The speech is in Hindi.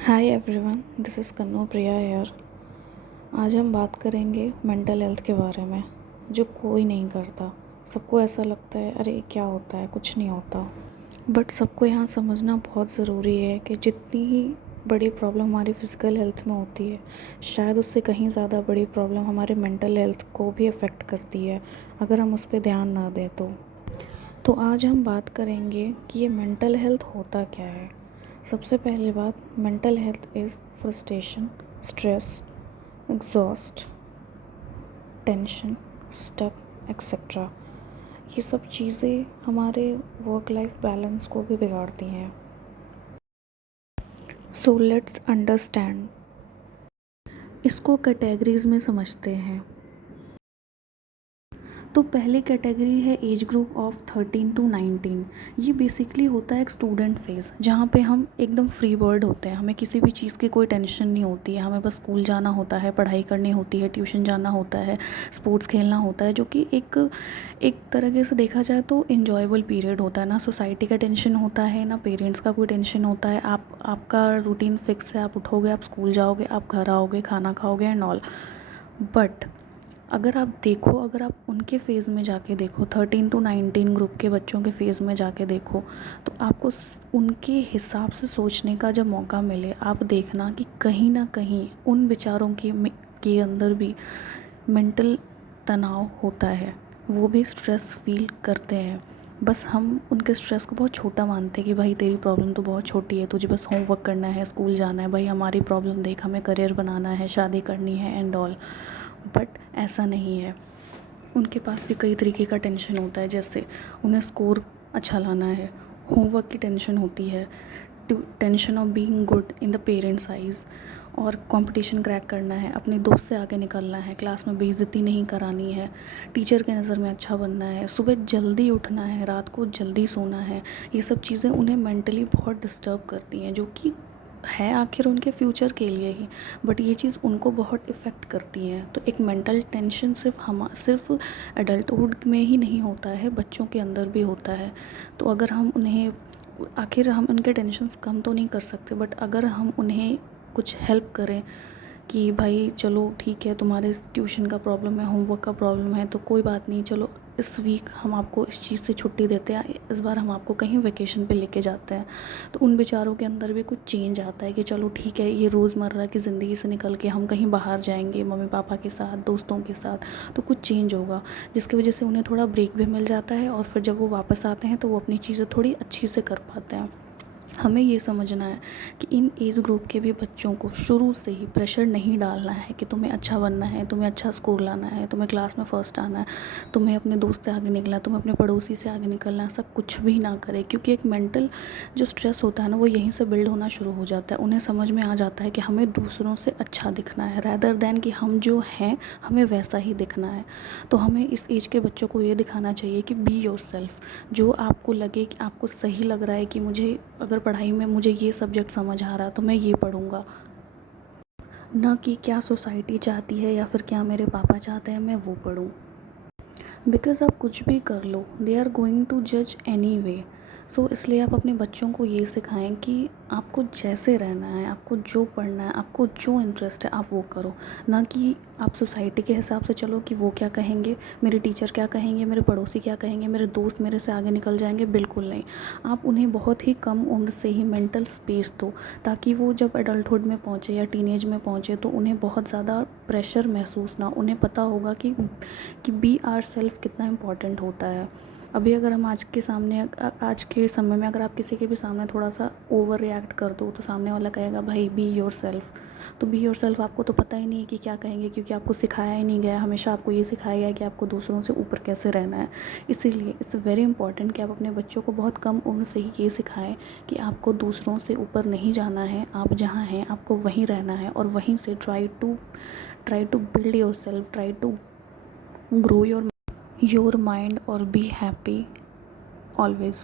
हाय एवरीवन, दिस इज़ कन्नू प्रिया यार। आज हम बात करेंगे मेंटल हेल्थ के बारे में, जो कोई नहीं करता। सबको ऐसा लगता है अरे क्या होता है, कुछ नहीं होता। बट सबको यहाँ समझना बहुत ज़रूरी है कि जितनी ही बड़ी प्रॉब्लम हमारी फ़िज़िकल हेल्थ में होती है, शायद उससे कहीं ज़्यादा बड़ी प्रॉब्लम हमारे मेंटल हेल्थ को भी अफ़ेक्ट करती है अगर हम उस पर ध्यान ना दें तो आज हम बात करेंगे कि ये मेंटल हेल्थ होता क्या है। सबसे पहली बात, mental health is frustration, stress, exhaust, tension, stress etcetera. ये सब चीज़ें हमारे वर्क लाइफ बैलेंस को भी बिगाड़ती हैं। सो लेट्स अंडरस्टैंड, इसको कैटेगरीज में समझते हैं। तो पहली कैटेगरी है एज ग्रुप ऑफ 13 to 19। ये बेसिकली होता है एक स्टूडेंट फेज़, जहाँ पे हम एकदम फ्री बर्ड होते हैं। हमें किसी भी चीज़ की कोई टेंशन नहीं होती है। हमें बस स्कूल जाना होता है, पढ़ाई करनी होती है, ट्यूशन जाना होता है, स्पोर्ट्स खेलना होता है, जो कि एक तरीके से देखा जाए तो इन्जॉयबल पीरियड होता है। ना सोसाइटी का टेंशन होता है, ना पेरेंट्स का कोई टेंशन होता है। आपका रूटीन फिक्स है, आप उठोगे, आप स्कूल जाओगे, आप घर आओगे, खाना खाओगे एंड ऑल। बट अगर आप उनके फ़ेज़ में जाके देखो, 13 to 19 ग्रुप के बच्चों के फ़ेज़ में जाके देखो, तो आपको उनके हिसाब से सोचने का जब मौका मिले, आप देखना कि कहीं ना कहीं उन बेचारों के अंदर भी मेंटल तनाव होता है। वो भी स्ट्रेस फील करते हैं। बस हम उनके स्ट्रेस को बहुत छोटा मानते हैं कि भाई तेरी प्रॉब्लम तो बहुत छोटी है, तुझे बस होमवर्क करना है, स्कूल जाना है। भाई हमारी प्रॉब्लम देख, हमें करियर बनाना है, शादी करनी है एंड ऑल। बट ऐसा नहीं है। उनके पास भी कई तरीके का टेंशन होता है, जैसे उन्हें स्कोर अच्छा लाना है, होमवर्क की टेंशन होती है, tension of being good in the parents eyes, और कंपटीशन क्रैक करना है, अपने दोस्त से आगे निकलना है, क्लास में बेइज्जती नहीं करानी है, टीचर के नज़र में अच्छा बनना है, सुबह जल्दी उठना है, रात को जल्दी सोना है। ये सब चीज़ें उन्हें मेंटली बहुत डिस्टर्ब करती हैं, जो कि है आखिर उनके फ्यूचर के लिए ही। बट ये चीज़ उनको बहुत इफ़ेक्ट करती हैं। तो एक मेंटल टेंशन सिर्फ एडल्टहुड में ही नहीं होता है, बच्चों के अंदर भी होता है। तो अगर हम उन्हें, आखिर हम उनके टेंशन्स कम तो नहीं कर सकते, बट अगर हम उन्हें कुछ हेल्प करें कि भाई चलो ठीक है, तुम्हारे ट्यूशन का प्रॉब्लम है, होमवर्क का प्रॉब्लम है, तो कोई बात नहीं, चलो इस वीक हम आपको इस चीज़ से छुट्टी देते हैं, इस बार हम आपको कहीं वेकेशन पे लेके जाते हैं। तो उन बेचारों के अंदर भी कुछ चेंज आता है कि चलो ठीक है, ये रोज़मर्रा की ज़िंदगी से निकल के हम कहीं बाहर जाएंगे, मम्मी पापा के साथ, दोस्तों के साथ, तो कुछ चेंज होगा, जिसकी वजह से उन्हें थोड़ा ब्रेक भी मिल जाता है। और फिर जब वो वापस आते हैं तो वो अपनी चीज़ें थोड़ी अच्छी से कर पाते हैं। हमें ये समझना है कि इन एज ग्रुप के भी बच्चों को शुरू से ही प्रेशर नहीं डालना है कि तुम्हें अच्छा बनना है, तुम्हें अच्छा स्कोर लाना है, तुम्हें क्लास में फ़र्स्ट आना है, तुम्हें अपने दोस्त से आगे निकलना है, तुम्हें अपने पड़ोसी से आगे निकलना है। ऐसा कुछ भी ना करें, क्योंकि एक मेंटल जो स्ट्रेस होता है ना, वो यहीं से बिल्ड होना शुरू हो जाता है। उन्हें समझ में आ जाता है कि हमें दूसरों से अच्छा दिखना है, रैदर दैन कि हम जो हैं हमें वैसा ही दिखना है। तो हमें इस एज के बच्चों को ये दिखाना चाहिए कि बी योर सेल्फ। जो आपको लगे कि आपको सही लग रहा है कि मुझे अगर पढ़ाई में मुझे ये सब्जेक्ट समझ आ रहा तो मैं ये पढ़ूँगा, ना कि क्या सोसाइटी चाहती है या फिर क्या मेरे पापा चाहते हैं मैं वो पढ़ूँ। बिकॉज़ आप कुछ भी कर लो, दे आर गोइंग टू जज एनी वे। सो इसलिए आप अपने बच्चों को ये सिखाएं कि आपको जैसे रहना है, आपको जो पढ़ना है, आपको जो इंटरेस्ट है आप वो करो, ना कि आप सोसाइटी के हिसाब से चलो कि वो क्या कहेंगे, मेरे टीचर क्या कहेंगे, मेरे पड़ोसी क्या कहेंगे, मेरे दोस्त मेरे से आगे निकल जाएंगे। बिल्कुल नहीं। आप उन्हें बहुत ही कम उम्र से ही मेंटल स्पेस दो, ताकि वो जब एडल्टहुड में पहुँचे या टीनेज में पहुँचे तो उन्हें बहुत ज़्यादा प्रेशर महसूस ना। उन्हें पता होगा कि बी आर सेल्फ कितना इम्पॉर्टेंट होता है। अभी अगर हम आज के समय में अगर आप किसी के भी सामने थोड़ा सा ओवर रिएक्ट कर दो, तो सामने वाला कहेगा भाई बी योर सेल्फ। तो बी योर सेल्फ आपको तो पता ही नहीं है कि क्या कहेंगे, क्योंकि आपको सिखाया ही नहीं गया। हमेशा आपको ये सिखाया गया है कि आपको दूसरों से ऊपर कैसे रहना है। इसीलिए इट्स वेरी इंपॉर्टेंट कि आप अपने बच्चों को बहुत कम उम्र से ही ये सिखाएं कि आपको दूसरों से ऊपर नहीं जाना है। आप जहाँ हैं आपको वहीं रहना है, और वहीं से try to build yourself, try to grow your mind or be happy always.